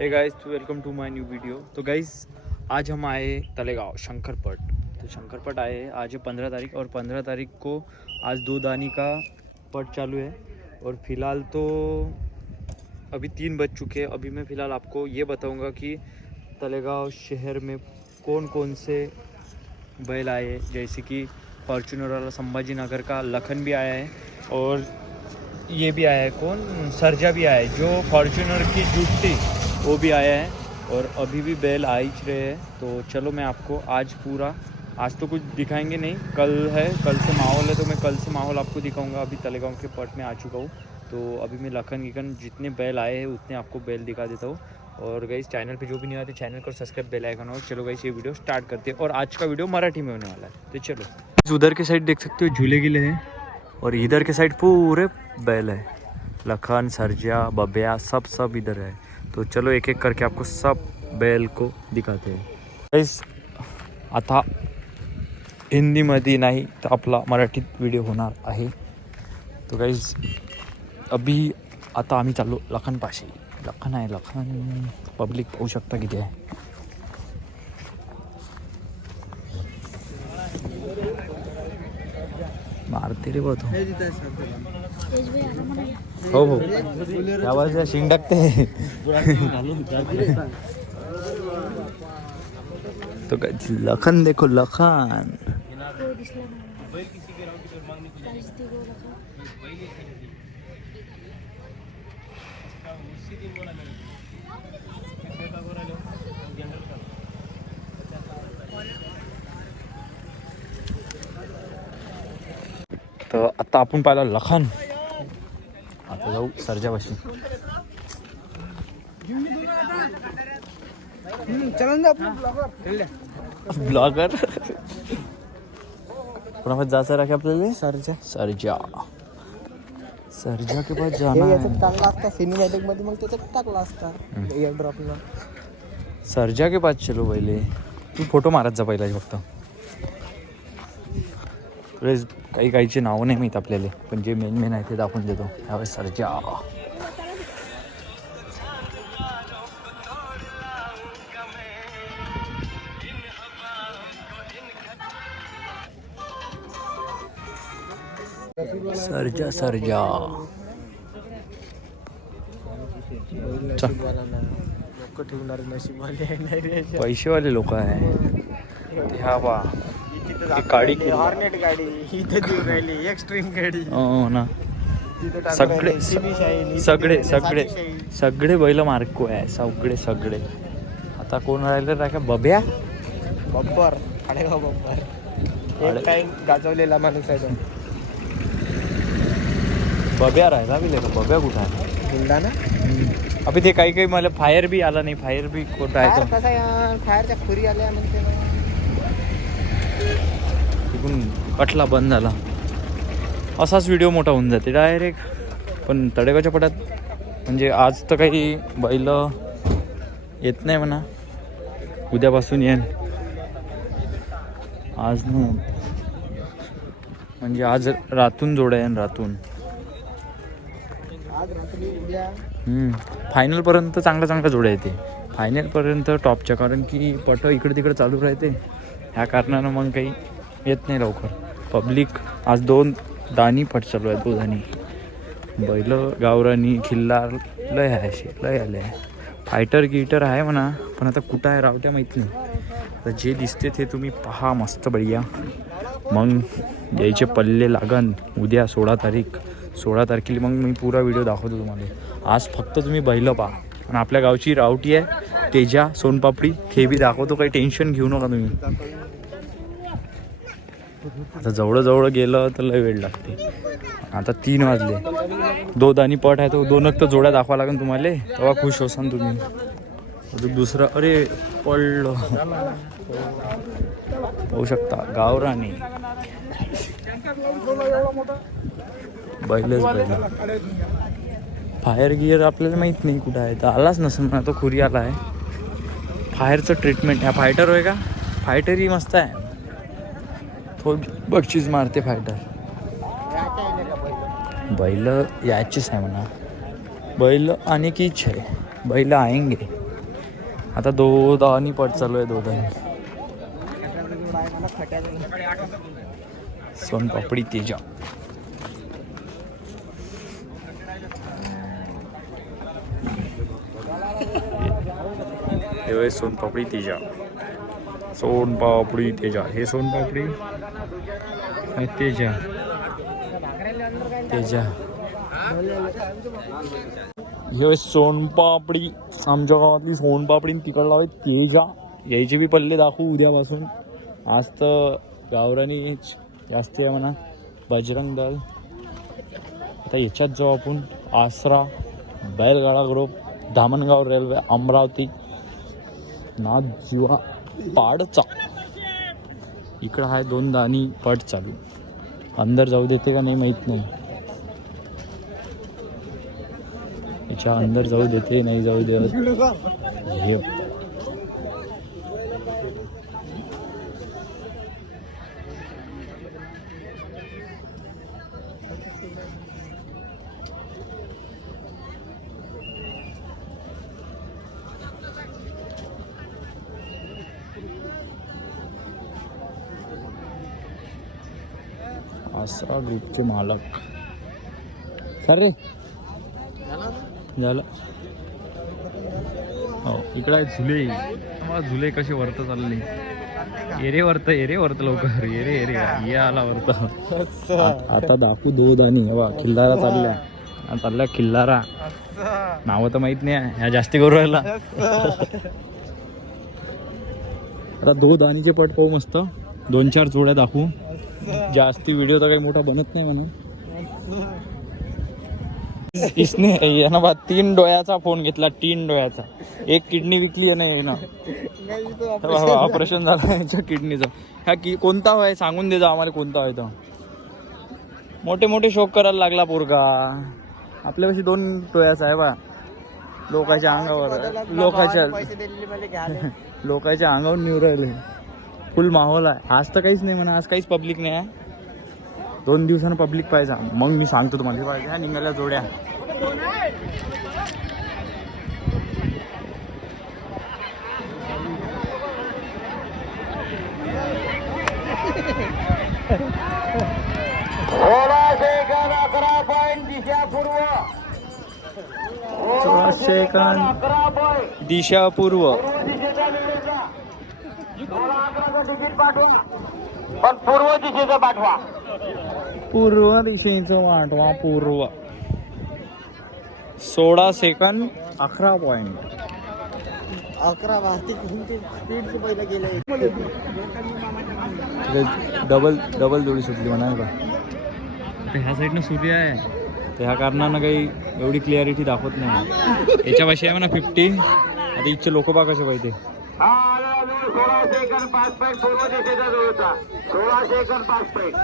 हे गाइस तो welcome to my new video. तो गाइस आज हम आए तलेगांव शंकरपट। तो शंकरपट आए हैं आज 15 तारीख और 15 तारीख को आज 2 दानी का पट चालू है। और फिलहाल तो अभी 3 बज चुके हैं। अभी मैं फ़िलहाल आपको ये बताऊंगा कि तलेगांव शहर में कौन कौन से बैल आए हैं। जैसे कि फॉर्च्यूनर वाला संभाजी नगर का लखन भी आया है और ये भी आया है कौन सरजा भी आया है, जो फॉर्च्यूनर की जूट थी वो भी आया है। और अभी भी बैल आ ही रहे हैं। तो चलो मैं आपको आज पूरा, आज तो कुछ दिखाएंगे नहीं, कल है, कल से माहौल है तो मैं कल से माहौल आपको दिखाऊंगा। अभी तलेगांव के पट में आ चुका हूँ तो अभी मैं लखन गिखन जितने बैल आए हैं उतने आपको बैल दिखा देता हूँ। और गाइस चैनल पे जो भी नहीं आते चैनल को सब्सक्राइब, बेल आइकन। और चलो गाइस ये वीडियो स्टार्ट करते हैं और आज का वीडियो मराठी में होने वाला है। तो चलो, उधर के साइड देख सकते हो झूले गिले हैं और इधर के साइड पूरे बैल है। लखन, सरजा, बब्या सब इधर है। तो चलो एक एक करके आपको सब बैल को दिखाते हैं। गाइस आता हिंदीमध्ये नाही तर आपला मराठीत व्हिडिओ होणार आहे। तो गाइस अभी आता आम्ही चाललो लखनपाशी। लखन आहे, लखन पब्लिक पाहू शकता किती आहे। मारते रे बहुत हो हो आवाज शिंग टाकते। तो लखन देखो, लखन तर आता आपण पाहिला लखन, आता जाऊ सरजापाशी। ब्लॉगर कोणापास जायचं राखे आपल्याला? सरजा, सरजा, सरजा के पास जाना है। टाकला असता सिनेमॅटिक मध्ये, मग त्याच्यात टाकला असता एअर ड्रॉपला। सरजा के पास चलो पहिले, तू फोटो मारत जा पहिला फक्त। काही काहीचे नावं नाही माहीत आपल्याला, पण जे मेन आहे ते दाखवून देतो। ह्यावेळेस सरजा, सरजा, सरजा लोक ठेवणार नशीबवाले, पैसेवाले लोक आहे ते। हा बा गाडी, हॉर्नेट गाडी इथे देऊन राहिली, एक्स्ट्रीम गाडी हो ना। तिथे सगळे सगळे सगळे सगळे बैल मार्को आहे, सगळे। आता कोण राहिलं राख्या? बब्या, बब्बर, खाडेगाव बब्बर, एक टाइम गाजवलेला माणूस आहे तो। बब्या राहिला बी का? बब्या कुठं आहे? बुलढाणा अभि ते काही मला फायर बी आला नाही। फायर बी कुठं आहे? फायर कसा यार, फायरच्या खुरी आल्या म्हणते ना, तिकडून कटला बंद झाला। असाच व्हिडिओ मोठा होऊन जाते डायरेक्ट। पण तळेगावच्या पटात म्हणजे आज तर काही बैल येत नाही म्हणा, उद्यापासून येईन। आज नाही म्हणजे आज रातून जोड्या येईन, रातून। आज रात्री उद्या फायनलपर्यंत चांगल्या जोड्या येते, फायनलपर्यंत टॉपच्या। कारण की पट इकडे तिकडे चालू राहते, ह्या कारणानं मग काही येत नाही लवकर पब्लिक। आज 2 दानी पट चालू आहे, 2 दानी बैल। गावरानी, खिल्लार लय आहे, असे लय आले आहे। फायटर गिटर आहे म्हणा, पण आता कुठं आहे रावट्या माहीत नाही। तर जे दिसते ते तुम्ही पहा मस्त बढिया। मग यायचे पल्ले लागन उद्या 16 तारीख, 16 तारखेला मग मी पुरा व्हिडिओ दाखवतो तुम्हाला। आज फक्त तुम्ही बैल पहा। आणि आपल्या गावची रावटी आहे तेजा, सोनपापडी, ते बी दाखवतो, काही टेन्शन घेऊ नका तुम्ही। आता जवळ गेलं तर लय वेळ लागते। आता 3 वाजले, 2 दानी पट आहे, तो 2च तर जोड्या दाखवा लागेल तुम्हाला, तेव्हा खुश होसान तुम्ही। अजून दुसरं, अरे पडलं, होऊ शकता गावरानी बैलच बैल। फायर गिअर आपल्याला माहीत नाही कुठं आहे, तर आलाच नसेल म्हणा, तो खुरी आला आहे। फायरचं ट्रीटमेंट, ह्या फायटर होय का? फायटरही मस्त आहे, थोडी बक्षीस मारते फायटर। बैल याचीच आहे म्हणा, बैल आणि कीच आहे, बैल आएंगे। आता 2 दाणी पट चालू आहे 2 दाणी. सोनपापडी तेजा. हे सोनपापडी तेजा. सोनपापडी तेजा. हे सोनपापडी तेजा तेजा. हे सोनपापडी आमच्या गावातली सोनपापडी तिकडला आहे तेजा. यायचे बी पल्ले दाखवू उद्यापासून. आज तर गावरानी जास्ती आहे म्हणा. बजरंग दल. आता याच्यात जाऊ आपण. आसरा बैलगाडा ग्रुप धामणगाव रेल्वे अमरावती नाथ जीवा पाडचा. इकडं आहे 2 दाणी पट चालू. अंदर जाऊ देते का नाही माहीत नाही. याच्या अंदर जाऊ देते नाही जाऊ देत. हे आसरा ग्रुपचे मालक सर रे झालं. हो इकडं आहे झुले. मला झुले कसे वरत चालले. एरे वरत लवकर. एरे ये आला वरत. आता दाखवू 2 दाणी. बा खिल्लारा चालल्या खिल्लारा. नावं तर माहित नाही. ह्या जास्ती करू राहिला. आता 2 दाणीचे पट पाहू मस्त. 2-4 जोड्या दाखवू. जास्ती व्हिडिओ तर काही मोठा बनत नाही म्हणून. इसने यानं बा 3 डोळ्याचा फोन घेतला. 3 डोळ्याचा. 1 किडनी विकली आहे ना. ऑपरेशन झालं याच्या किडनीचं. ह्या कोणता आहे सांगून दे जा आम्हाला कोणता आहे. तर मोठे मोठे शोक करायला लागला पोरगा. आपल्यापाशी 2 डोळ्याचा आहे बा. लोकांच्या अंगावर लोकांच्या अंगावर निव राहिले. फुल माहोल आहे. आज तर काहीच नाही म्हणा. आज काहीच पब्लिक नाही आहे. 2 दिवसानं पब्लिक पाहिजे. मग मी सांगतो तुम्हाला पाहिजे. ह्या निघाल्या जोड्या. दिशा पूर्व. पण पूर्व दिशेचं पाठवा. पूर्व दिशेचं पाठवा. पूर्व 16 सेकंद 11 पॉइंट. 11 वाजते. स्पीड पहिलं गेलं. डबल जोडी सुटली म्हणा का. तर ह्या साईडनं सूर्य आहे. तर ह्या कारणानं काही एवढी क्लिअरिटी दाखवत नाही. याच्यापाशी आहे म्हणा 50. आता इथचे लोक बा कसे पाहिजे. 16 सेकंद 5 पॉईंट पूर्व दिशेचा जोडचा. 16 सेकंद 5 पॉईंट.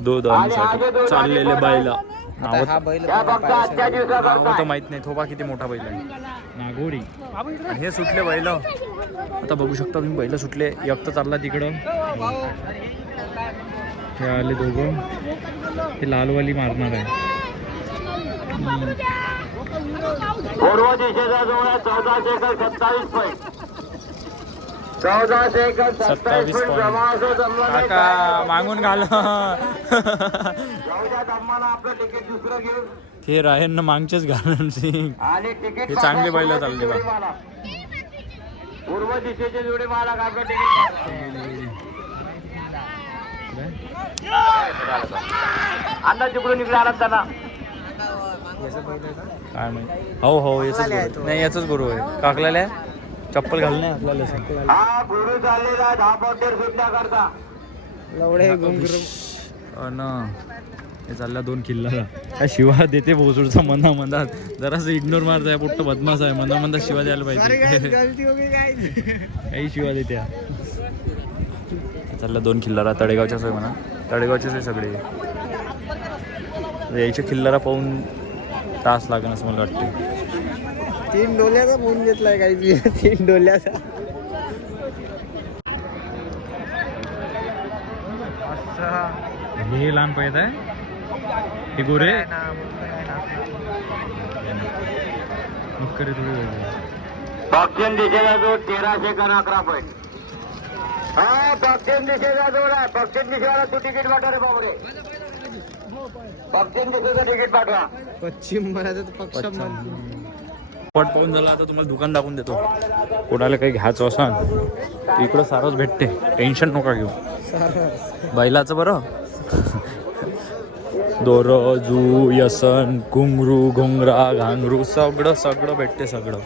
दो दाणीसाठी चाललेले बैला. नाव तर माहित नाही. थोपा किती मोठा बैल आहे. नागोरी. आणि हे सुटले बैल. आता बघू शकता तुम्ही बैल सुटले. एक तर चालला तिकडं. हे आले 2. हे लालवाली मारणार आहे. पूर्व दिशेचा जोडा 14 सेकंद 27 पॉईंट. 14 second 27 point. काका मागून घाल. आपलं तिकीट दुसरं घेऊन हे राहेन ना मागचेच घालून सिंग. आणि तिकीट हे चांगले बैल चालले बा. पूर्व दिशेचे जोडे मालक आपलं तिकीट. अण्णा तिकडून निघले आला त्यांना. काय माहिती. हो याच नाही. याच गुरु आहे. काकल्याला चप्पल घाल नाही आपल्याला. हा गुरु चाललेला 10 पॉइंटर सुटण्याकरता. लवडे ना हे चालला 2 किल्ला. काय शिवा देते भोसडचा मनात. जरासं इग्नोर मारताय. पोट्ट बदमाश आहे. मनात शिवा द्यायला पाहिजे. काही शिवा देते. चालला 2 किल्लारा. तळेगावच्याच आहे म्हणा. तळेगावचेच आहे सगळे. यायचे किल्लारा पाहून तास लागेल असं मला वाटते. 3 डोल्याचा फोन घेतलाय काही. 3 डोल्याचा. हे लहान पैत आहे हे गोरे पश्चिम दिशेला जो 13 सेकंद 11 पॉईंट. हा पश्चिम दिशेचा जोड आहे. पश्चिम दिशेला तू तिकीट पाठवा रे बाबरे. पश्चिम दिशेचं तिकीट पाठवा. पश्चिम म्हणायचं पक्ष पट पाहून झाला. आता तुम्हाला दुकान दाखवून देतो. कोणाला काही घ्यायचं असं इकडं सारंच भेटते. टेन्शन नका घेऊ. बैलाचं बरं दोर जू यसन घुंगरू घुंगरा घांगरू सगळं भेटते सगळं.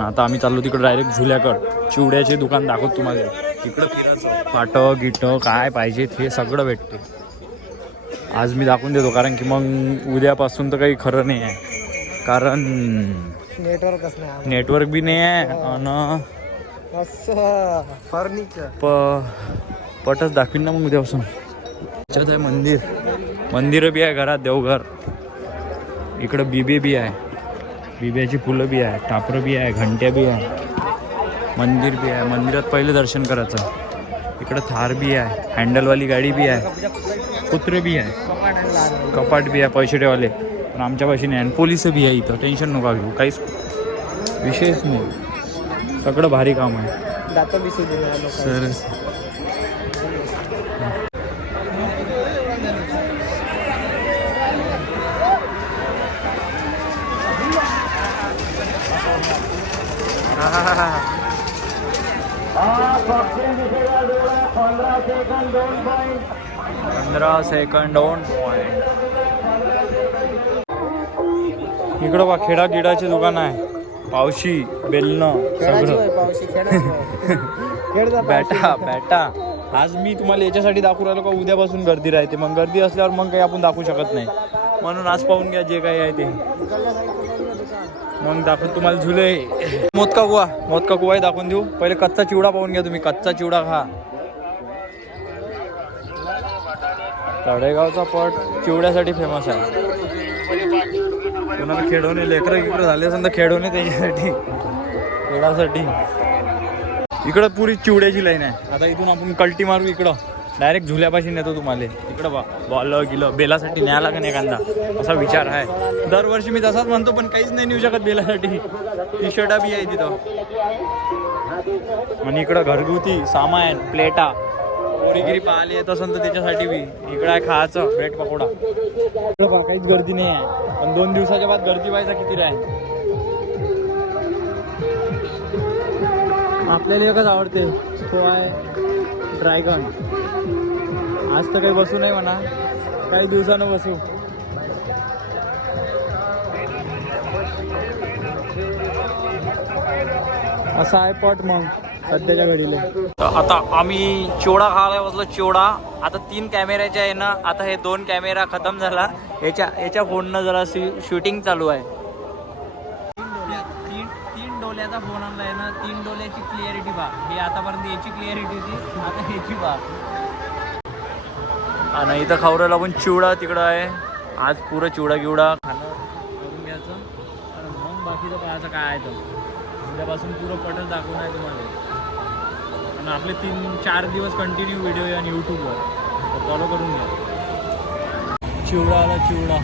आता आम्ही चाललो तिकडं डायरेक्ट झुल्याकड. चिवड्याचे दुकान दाखवत तुम्हाला. तिकडं फिरायचं पाट गिट काय पाहिजे ते सगळं भेटते. आज मी दाखवून देतो कारण की मग उद्यापासून तर काही खरं नाही आहे. कारण नेटवर्क बी नाही आहे आणि फर्निचर पटच दाखवीन ना मग उद्यापासून. त्याच्यात आहे मंदिर बी आहे घरात देवघर. इकडं बिबे बी आहे. बिब्याची फुलं बी आहे. टापरं बी आहे. घंट्या बी आहे. मंदिर बी आहे. मंदिरात पहिले दर्शन करायचं. इकडं थार बी आहे. हँडलवाली गाडी बी आहे. कुत्रे बी आहे. कपाट बी आहे पैसे ठेवाले. पण आमच्या पाशी नाही. आणि पोलिस बी आहे इथं. टेन्शन नका घेऊ. काहीच विषयच नाही. सगळं भारी काम आहे सर. हा पश्चिम दिशेचा जोड आहे. 15 सेकंद 2 पॉईंट. 15 second 2 point. इकडं बा खेडा गिडाचे दुकान आहे. पावशी बेलणं सगळं. बॅटा आज मी तुम्हाला याच्यासाठी दाखवू राहिलो का उद्यापासून गर्दी राहते. मग गर्दी असल्यावर मग काही आपण दाखवू शकत नाही. म्हणून आज पाहून घ्या जे काही आहे ते. मग दाखवून तुम्हाला झुले मोदका कुवाही दाखवून देऊ. पहिले कच्चा चिवडा पाहून घ्या तुम्ही. कच्चा चिवडा खा. तळेगावचा पट चिवड्यासाठी फेमस आहे. कोणाला खेळवणे लेकरं झाले असेल तर खेळवणे त्याच्यासाठी खेळासाठी. इकडं पुरी चिवड्याची लाईन आहे. आता इथून आपण कल्टी मारू. इकडं डायरेक्ट झुल्यापाशी नेतो तुम्हाला. इकडं बॉल गिलं बेलासाठी न्यायला लागेल एखादा असा विचार आहे. दरवर्षी मी तसाच म्हणतो पण काहीच नाही नेऊ शकत बेलासाठी. टी शर्टा बी आहे तिथं. आणि इकडं घरगुती सामान प्लेटा पोरीगिरी पाहिली येत असेल तर त्याच्यासाठी बी इकडं आहे खायचं ब्रेड पकोडा. इकडं काहीच गर्दी नाही आहे. पण 2 दिवसाच्या बाद गर्दी व्हायचा किती राहील. आपल्याला एकच आवडते तो आहे ड्रॅगन. आज तर काही बसू नाही म्हणा. काही दिवसानं बसू. असा आहे पट मग सध्याच्या घडीला. आता आम्ही चिवडा खायला बसलो. चिवडा आता 3 कॅमेऱ्याच्या आहे ना. आता हे 2 कॅमेरा खतम झाला. याच्या फोननं जरा शूटिंग चालू आहे. 3 डोल्याचा फोन आणला आहे ना. 3 डोल्याची क्लिअरिटी पहा. हे आतापर्यंत याची क्लिअरिटी होती. आता ह्याची पहा. आणि इथं खावरायला पण चिवडा तिकडं आहे. आज पुरं चिवडा खाणं करून घ्यायचं. आणि मग बाकीचं पाहायचं काय आहे तर. उद्यापासून पुरं पटच दाखवून आहे तुम्हाला. आणि आपले 3-4 दिवस कंटिन्यू व्हिडिओ आहे आणि यूट्यूबवर फॉलो करून घ्या. चिवडा आला चिवडा.